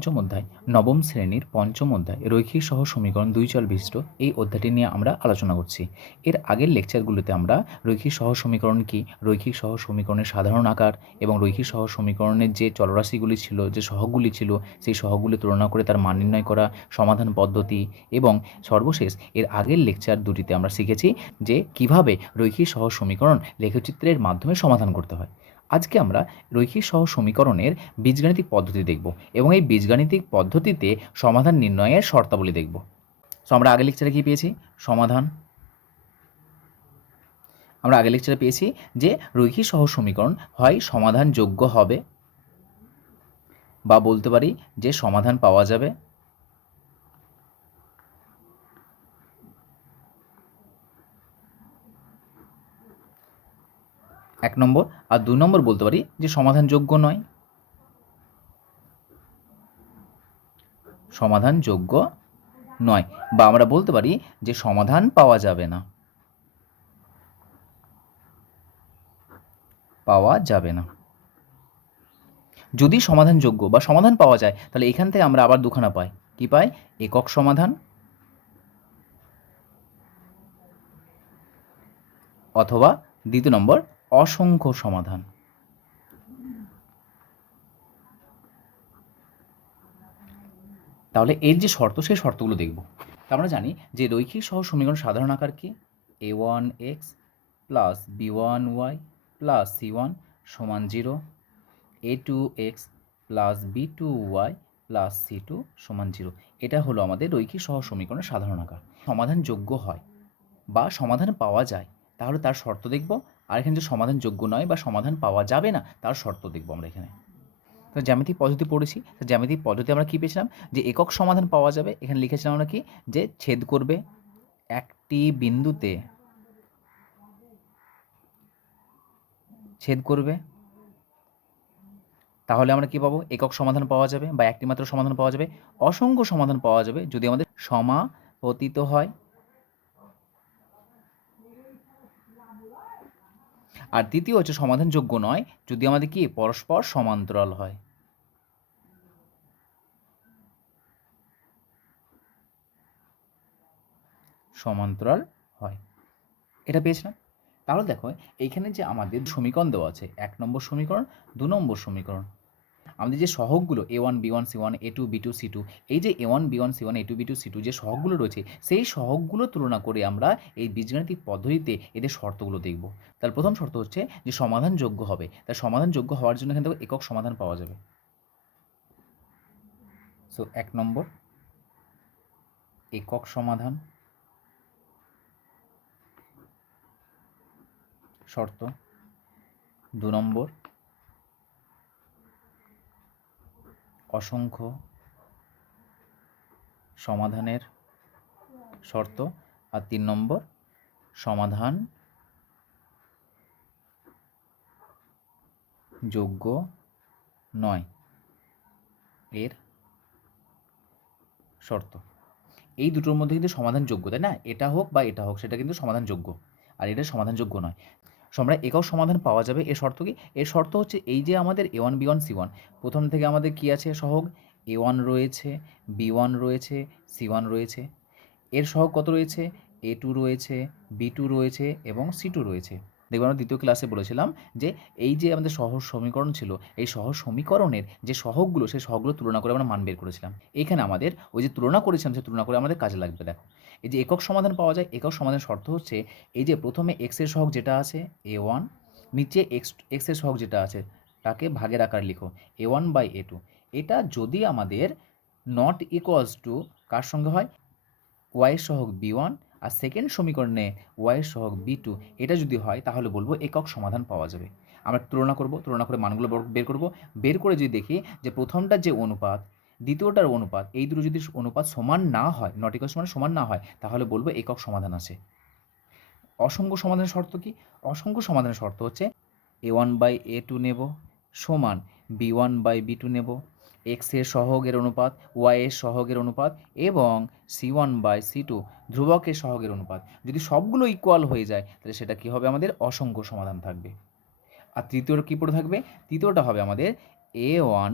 পঞ্চম অধ্যায়, নবম শ্রেণির পঞ্চম অধ্যায়, রৈখিক সহ সমীকরণ দুই চল বিশিষ্ট এই অধ্যায়টি নিয়ে আমরা আলোচনা করছি। এর আগের লেকচারগুলোতে আমরা রৈখিক সহ সমীকরণ কী, রৈখিক সহ সমীকরণের সাধারণ আকার এবং রৈখিক সহ সমীকরণের যে চলরাশিগুলি ছিল, যে সহগগুলি ছিল, সেই সহগগুলি তুলনা করে তার মান নির্ণয় করা, সমাধান পদ্ধতি এবং সর্বশেষ এর আগের লেকচার দুটিতে আমরা শিখেছি যে কীভাবে রৈখিক সহ সমীকরণ লেখচিত্রের মাধ্যমে সমাধান করতে হয়। আজকে আমরা রৈখিক সহ সমীকরণের বীজগাণিতিক পদ্ধতি দেখব এবং এই বীজগাণিতিক পদ্ধতিতে সমাধান নির্ণয়ের শর্তাবলী দেখব। সো আমরা আগের লেকচারে কী পেয়েছি? সমাধান। আমরা আগের লেকচারে পেয়েছি যে রৈখিক সহ সমীকরণ হয় সমাধানযোগ্য হবে বা বলতে পারি যে সমাধান পাওয়া যাবে। এক নম্বর আর দু নম্বর বলতে পারি যে সমাধানযোগ্য নয়। সমাধানযোগ্য নয় বা আমরা বলতে পারি যে সমাধান পাওয়া যাবে না। পাওয়া যাবে না। যদি সমাধানযোগ্য বা সমাধান পাওয়া যায়, তাহলে এখান থেকে আমরা আবার দুখানা পাই। কি পাই? একক সমাধান অথবা দ্বিতীয় নম্বর অসংখ্য সমাধান। তাহলে এর যে শর্ত, সেই শর্তগুলো দেখব। তা আমরা জানি যে রৈখিক সহ সমীকরণ সাধারণ আকার কি? A one X plus B one Y plus C one সমান zero A two X plus B two Y plus C two সমান জিরো এটা হলো আমাদের রৈখিক সহ সমীকরণের সাধারণ আকার। সমাধান যোগ্য হয় বা সমাধান পাওয়া যায়, তাহলে তার শর্ত দেখব। আর এখানে যে সমাধানযোগ্য নয় বা সমাধান পাওয়া যাবে না, তার শর্ত দেখব আমরা এখানে। তো জ্যামিতিক পদ্ধতি পড়েছি, তো জ্যামিতিক পদ্ধতি আমরা কী পেয়েছিলাম? যে একক সমাধান পাওয়া যাবে, এখানে লিখেছিলাম আমরা কি? যে ছেদ করবে একটি বিন্দুতে, ছেদ করবে, তাহলে আমরা কি পাবো? একক সমাধান পাওয়া যাবে বা একটি মাত্র সমাধান পাওয়া যাবে, অসংখ্য সমাধান পাওয়া যাবে যদি আমাদের সমাপতিত হয়। আর দ্বিতীয় হচ্ছে সমাধানযোগ্য নয়, যদি আমাদের কি? পরস্পর সমান্তরাল হয়। সমান্তরাল হয়। এটা পেয়েছিলাম। তাহলে দেখো, এইখানে যে আমাদের সমীকরণ দেওয়া আছে, এক নম্বর সমীকরণ, দু নম্বর সমীকরণ আমাদের যে সহগগুলো A one B one C one A two B two C two এই যে A one B one C one A two B two C two যে সহগগুলো রয়েছে, সেই সহগগুলো তুলনা করে আমরা এই বীজগাণিতিক পদ্ধতিতে এদের শর্তগুলো দেখব। তার প্রথম শর্ত হচ্ছে যে সমাধানযোগ্য হবে। তার সমাধানযোগ্য হওয়ার জন্য এখান থেকে একক সমাধান পাওয়া যাবে। সো এক নম্বর, একক সমাধান। শর্ত, দু নম্বর অসংখ্য সমাধানের শর্ত আর তিন নম্বর সমাধান যোগ্য নয় এর শর্ত। এই দুটোর মধ্যে কিন্তু সমাধানযোগ্য, তাই না? এটা হোক বা এটা হোক, সেটা কিন্তু সমাধানযোগ্য। আর এটা সমাধানযোগ্য নয়। আমরা একাও সমাধান পাওয়া যাবে এ শর্ত কি? এর শর্ত হচ্ছে এই যে আমাদের A one B one C one প্রথম থেকে আমাদের কি আছে সহগ? এ ওয়ান রয়েছে বি ওয়ান রয়েছে সি ওয়ান রয়েছে। এর সহগ কত রয়েছে? এ টু রয়েছে বি টু রয়েছে এবং সি টু রয়েছে। দেখবেন আমরা দ্বিতীয় ক্লাসে বলেছিলাম যে এই যে আমাদের সহজ সমীকরণ ছিল, এই সহজ সমীকরণের যে সহগগুলো, সেই সহগগুলো তুলনা করে আমরা মান বের করেছিলাম। এখানে আমাদের ওই যে তুলনা করেছিলাম সে তুলনা করে আমাদের কাজে লাগবে, দেখো। এই যে একক সমাধান পাওয়া যায়, একক সমাধানের শর্ত হচ্ছে এই যে প্রথমে এক্সের সহগ যেটা আছে এ ওয়ান নিচে এক্স এক্সের সহগ যেটা আছে, তাকে ভাগের আকার লিখো A one by A two এটা যদি আমাদের নট ইকুয়ালস টু কার সঙ্গে হয়? ওয়াইয়ের সহগ বি ওয়ান আর সেকেন্ড সমীকরণে ওয়াইয়ের সহগ বি টু এটা যদি হয়, তাহলে বলব একক সমাধান পাওয়া যাবে। আমরা তুলনা করব, তুলনা করে মানগুলো বের করব। বের করে যদি দেখি যে প্রথমটার যে অনুপাত, দ্বিতীয়টার অনুপাত, এই দুটো যদি অনুপাত সমান না হয় নট ইকুয়াল সমান সমান না হয়, তাহলে বলব একক সমাধান আছে। অসংখ্য সমাধানের শর্ত কি? অসংখ্য সমাধানের শর্ত হচ্ছে A one by A two নেব, সমান B one by B two নেব এক্সের সহগের অনুপাত ওয়াইয়ের সহগের অনুপাত এবং C one by C two ধ্রুবকের সহগের অনুপাত। যদি সবগুলো ইকুয়াল হয়ে যায়, তাহলে সেটা কী হবে? আমাদের অসংখ্য সমাধান থাকবে। আর তৃতীয়টা কী পড়ে থাকবে? তৃতীয়টা হবে আমাদের A one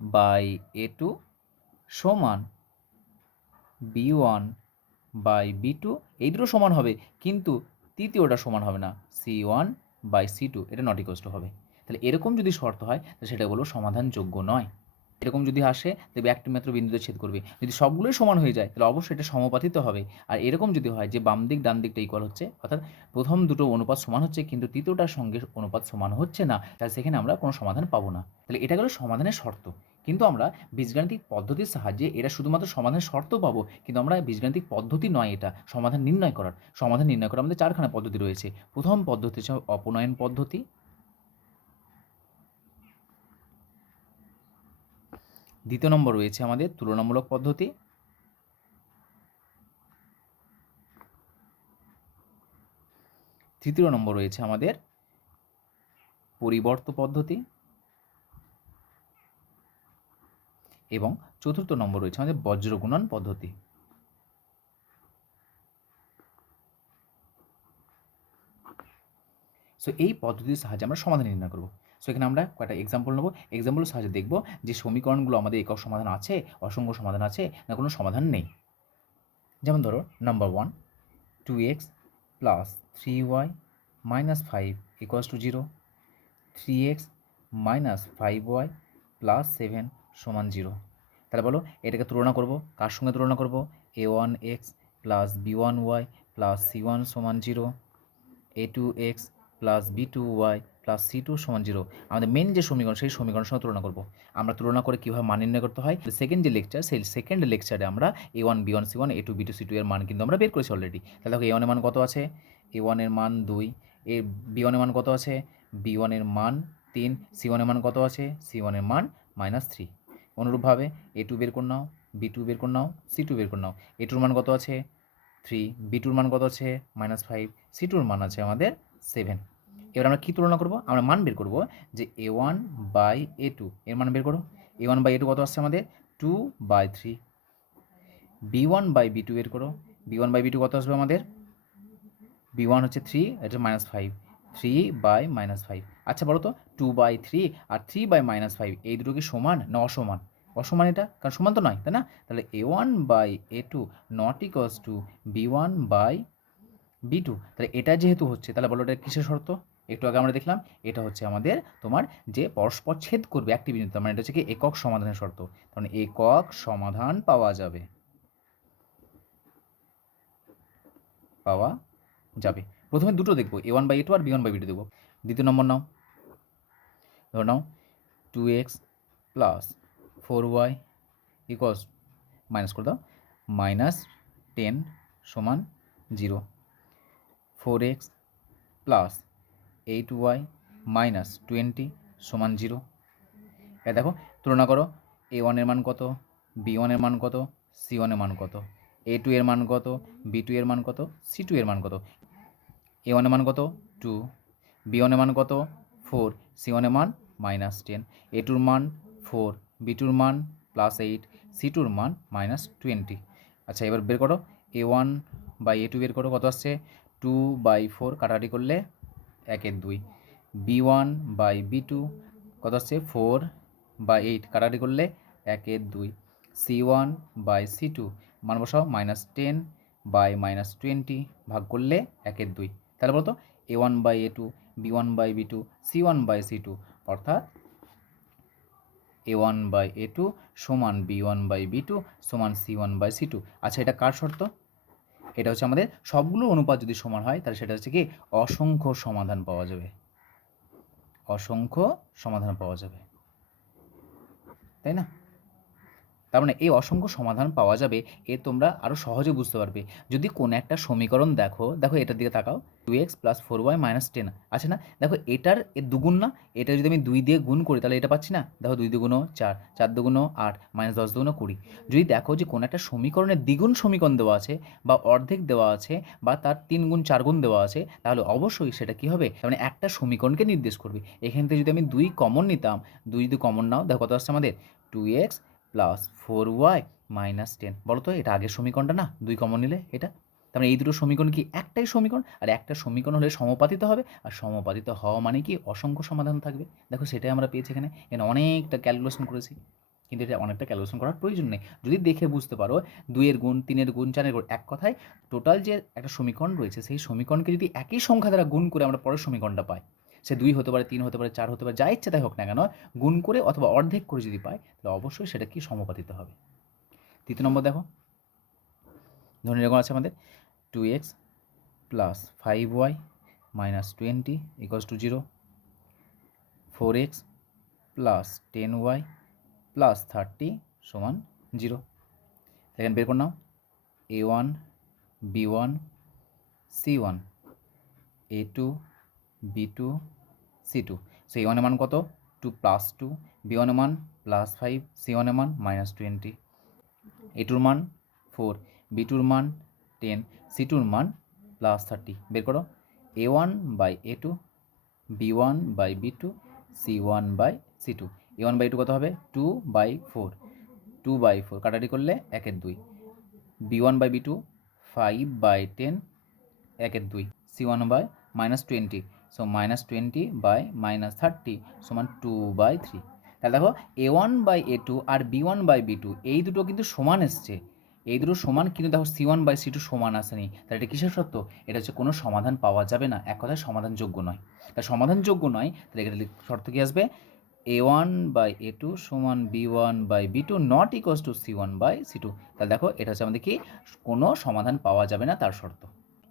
by A two সমান B one by B two এই দুটো সমান হবে, কিন্তু তৃতীয়টা সমান হবে না। C one by C two এটা নট ইকোয়াস টু হবে। তাহলে এরকম যদি শর্ত হয়, তাহলে সেটা বলব সমাধানযোগ্য নয়। এরকম যদি আসে তবে একটি মাত্র বিন্দুতে ছেদ করবে। যদি সবগুলোই সমান হয়ে যায়, তাহলে অবশ্যই এটা সমপাতিত হবে। আর এরকম যদি হয় যে বাম দিক, ডান দিকটা ইকুয়াল হচ্ছে, অর্থাৎ প্রথম দুটো অনুপাত সমান হচ্ছে, কিন্তু তৃতীয়টার সঙ্গে অনুপাত সমান হচ্ছে না, তাহলে সেখানে আমরা কোনো সমাধান পাবো না। তাহলে এটা গেলো সমাধানের শর্ত। কিন্তু আমরা বীজগাণিতিক পদ্ধতির সাহায্যে এটা শুধুমাত্র সমাধানের শর্ত পাবো, কিন্তু আমরা বীজগাণিতিক পদ্ধতি নয় এটা, সমাধান নির্ণয় করার। সমাধান নির্ণয় করার আমাদের চারখানা পদ্ধতি রয়েছে। প্রথম পদ্ধতি হচ্ছে অপনয়ন পদ্ধতি দ্বিতীয় নম্বর রয়েছে আমাদের তুলনামূলক পদ্ধতি। তৃতীয় নম্বর রয়েছে আমাদের পরিবর্ত পদ্ধতি। এবং চতুর্থ নম্বর রয়েছে আমাদের বজ্রগুণন পদ্ধতি। সো এই পদ্ধতির সাহায্যে আমরা সমাধান নির্ণয় করব। সো এখানে আমরা কয়েকটা এক্সাম্পল নেব। এক্সাম্পলের সাহায্যে দেখব যে সমীকরণগুলো আমাদের একক সমাধান আছে অসংখ্য সমাধান আছে না কোনো সমাধান নেই। যেমন ধরো number one two X plus three Y minus five equals to zero three X minus five Y plus seven সমান জিরো তাহলে বলো, এটাকে তুলনা করব, কার সঙ্গে তুলনা করব? A one X plus B one Y plus C one সমান zero A two X plus B two Y plus C two সমান জিরো আমাদের মেন যে সমীকরণ সেই সমীকরণের সঙ্গে তুলনা করব আমরা তুলনা করে কীভাবে মান নির্ণয় করতে হয় সেকেন্ড যে লেকচার সেই সেকেন্ড লেকচারে আমরা A one B one C one A two B two C two এর মান কিন্তু আমরা বের করেছি অলরেডি তাহলে দেখো এ ওয়ানের মান কত আছে এ ওয়ানের মান দুই এ বি ওয়ানের মান কত আছে বি ওয়ানের মান তিন সি ওয়ানের মান কত আছে সি ওয়ানের মান মাইনাস থ্রি অনুরূপভাবে এ টু বের করে নাও বি টু বের করে নাও সি টু বের করে নাও এ টুর মান কত আছে থ্রি বি টুর মান কত আছে মাইনাস ফাইভ সি টুর মান আছে আমাদের সেভেন এবার আমরা কী তুলনা করব? আমরা মান বের করব যে A one by A two এর মান বের করো। A one by A two কত আসছে আমাদের? Two by three B one by B two বের করো। B one by B two কত আসবে আমাদের? বি ওয়ান হচ্ছে থ্রি এটা minus five three by minus five আচ্ছা বলো তো টু বাই থ্রি আর থ্রি বাই মাইনাস ফাইভ এই দুটো কি সমান না অসমান? অসমান এটা? কারণ সমান তো নয়, তাই না? তাহলে A one by A two not equals to B one by B two তাহলে এটা যেহেতু হচ্ছে, তাহলে বলো এটা কিসের শর্ত? একটু আগে আমরা দেখলাম, এটা হচ্ছে আমাদের তোমার যে পরস্পর ছেদ করবে একটি বিন্দু মানে এটা হচ্ছে কি একক সমাধানের শর্ত। কারণ একক সমাধান পাওয়া যাবে। পাওয়া যাবে। প্রথমে দুটো দেখব A one by A two R B one by B two দেখব। দ্বিতীয় নম্বর নাও। ধর নাও two X plus four Y equals minus করে দাও মাইনাস টেন সমান zero four X plus eight Y minus twenty সমান জিরো। এ দেখো, তুলনা করো, এ ওয়ানের মান কত, বি ওয়ানের মান কত, সি ওয়ানের মান কত, এ টু এর মান কত, বি টু এর মান কত, সি টু এর মান কত, এ ওয়ানের মান কত, টু, বি ওয়ানের মান কত, ফোর, সি ওয়ানের মান মাইনাস টেন, এ টুর মান ফোর, বি টুর মান প্লাস এইট, সি টুর মান মাইনাস টোয়েন্টি। আচ্ছা এবার বের করো, A one by A two বের করো, কত আসছে, টু বাই ফোর, কাটাকাটি করলে একের দুই। B one by B two কত আসছে ফোর বাই এইট। কাটাকাটি করলে একের দুই। C one by C two মান বসাও minus ten by minus twenty ভাগ করলে একের দুই। তাহলে বলতো A one by A two, B one by B two, C one by C two অর্থাৎ A one by A two সমান B one by B two সমান C one by C two. আচ্ছা এটা কার শর্ত? এটা হচ্ছে আমাদের সবগুলো অনুপাত যদি সমান হয়, তাহলে সেটা হচ্ছে কি অসংখ্য সমাধান পাওয়া যাবে। অসংখ্য সমাধান পাওয়া যাবে। তাই না? তার মানে এই অসংখ্য সমাধান পাওয়া যাবে, এ তোমরা আরও সহজে বুঝতে পারবে। যদি কোনো একটা সমীকরণ দেখো দেখো এটার দিকে তাকাও two X plus four Y minus ten আছে না? দেখো এটার এর দুগুণ না, এটা যদি আমি দুই দিয়ে গুণ করি তাহলে এটা পাচ্ছি না? দেখো দুই দুগুণো চার চার দুগুণো আট মাইনাস দশ দুগুণো কুড়ি। যদি দেখো যে কোনো একটা সমীকরণের দ্বিগুণ সমীকরণ দেওয়া আছে বা অর্ধেক দেওয়া আছে বা তার তিন গুণ, চার গুণ দেওয়া আছে, তাহলে অবশ্যই সেটা কী হবে? মানে একটা সমীকরণকে নির্দেশ করবে। এখান থেকে যদি আমি দুই কমন নিতাম, দুই যদি কমন নাও, দেখো কত আসছে আমাদের? Two X plus four Y minus ten বলো তো এটা আগের সমীকরণটা না? দুই কমন নিলে এটা। তার মানে এই দুটো সমীকরণ কি একটাই সমীকরণ? আর একটা সমীকরণ হলে সমপাতিত হবে। আর সমপাতিত হওয়া মানে কি অসংখ্য সমাধান থাকবে। দেখো, সেটাই আমরা পেয়েছি এখানে। এখানে অনেকটা ক্যালকুলেশন করেছি। কিন্তু এটা অনেকটা ক্যালকুলেশন করার প্রয়োজন নেই। যদি দেখে বুঝতে পারো, দুইয়ের গুণ, তিনের গুণ, চারের গুণ, এক কথায় টোটাল যে একটা সমীকরণ রয়েছে, সেই সমীকরণকে যদি একই সংখ্যা দ্বারা গুণ করে আমরা পরের সমীকরণটা পাই সে দুই হতে পারে, তিন হতে পারে, চার হতে পারে, যা ইচ্ছে তাই হোক না কেন, গুণ করে অথবা অর্ধেক করে যদি পাই তাহলে অবশ্যই সেটা কি সমপাতিত হবে? তৃতীয় নম্বর দেখো। ধরে এরকম আছে আমাদের। Two X plus five Y minus twenty equals to zero four X plus ten Y plus thirty সমান জিরো এখানে বের করে নাও। A one B one C one A two B two C two so A ওয়ানের মান কত? Two plus two B ওয়ানের মান plus five C ওয়ানের মান মাইনাস টোয়েন্টি এ টুর মান ফোর বি টুর মান টেন সি টুর মান প্লাস থার্টি বের করো। A one by A two B one by B two C one by C two A one by two কত হবে? Two by four two by four কাটাটি করলে একের দুই। B one by B two five by ten একের দুই। C one by minus twenty so minus twenty by minus thirty সমান two by three তাহলে দেখো A one by A two R B one by B two এই দুটো কিন্তু সমান এসছে। এই দুটো সমান কিন্তু দেখো C one by C two সমান আসেনি। তাহলে এটা কিসের সত্য? এটা হচ্ছে কোনো সমাধান পাওয়া যাবে না। এক কথায় সমাধানযোগ্য নয়। তা সমাধানযোগ্য নয়, তাহলে এখানে শর্ত কী আসবে? A one by A two সমান B one by B two not equals two C one by C two তাহলে দেখো, এটা হচ্ছে আমাদের কি? কোনো সমাধান পাওয়া যাবে না, তার শর্ত।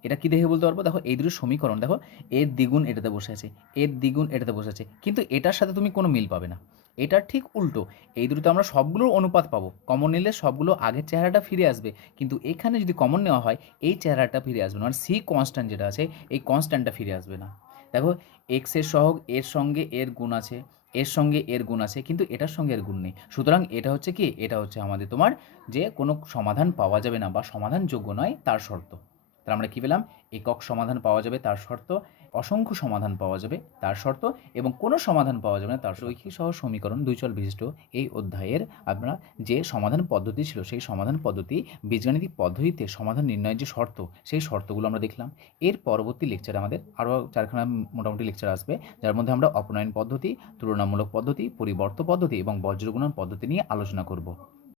এটা কি দেখে বলতে পারব? দেখো, এই দুটো সমীকরণ, দেখো এর দ্বিগুণ এটাতে বসে আছে এর দ্বিগুণ এটাতে বসে আছে। কিন্তু এটার সাথে তুমি কোনো মিল পাবে না। এটার ঠিক উল্টো। এই দুটোতে আমরা সবগুলোর অনুপাত পাবো। কমন নিলে সবগুলো আগের চেহারাটা ফিরে আসবে। কিন্তু এখানে যদি কমন নেওয়া হয়, এই চেহারাটা ফিরে আসবে না। মানে সি কনস্ট্যান্ট যেটা আছে, এই কনস্ট্যান্টটা ফিরে আসবে না। দেখো এক্সের সহগ এর সঙ্গে এর গুণ আছে এর সঙ্গে এর গুণ আছে, কিন্তু এটার সঙ্গে এর গুণ নেই। সুতরাং এটা হচ্ছে কি? এটা হচ্ছে আমাদের তোমার যে কোনো সমাধান পাওয়া যাবে না বা সমাধানযোগ্য নয়, তার শর্ত। তাহলে আমরা কী পেলাম? একক সমাধান পাওয়া যাবে তার শর্ত, অসংখ্য সমাধান পাওয়া যাবে তার শর্ত এবং কোনো সমাধান পাওয়া যাবে না তার রৈখিক সহ সমীকরণ দুই চল বিশিষ্ট এই অধ্যায়ের আপনারা যে সমাধান পদ্ধতি ছিল, সেই সমাধান পদ্ধতি বীজগাণিতিক পদ্ধতিতে সমাধান নির্ণয়ের যে শর্ত, সেই শর্তগুলো আমরা দেখলাম। এর পরবর্তী লেকচারে আমাদের আরও চারখানা মোটামুটি লেকচার আসবে, যার মধ্যে আমরা অপনয়ন পদ্ধতি, তুলনামূলক পদ্ধতি, পরিবর্ত পদ্ধতি এবং বজ্রগুণন পদ্ধতি নিয়ে আলোচনা করব।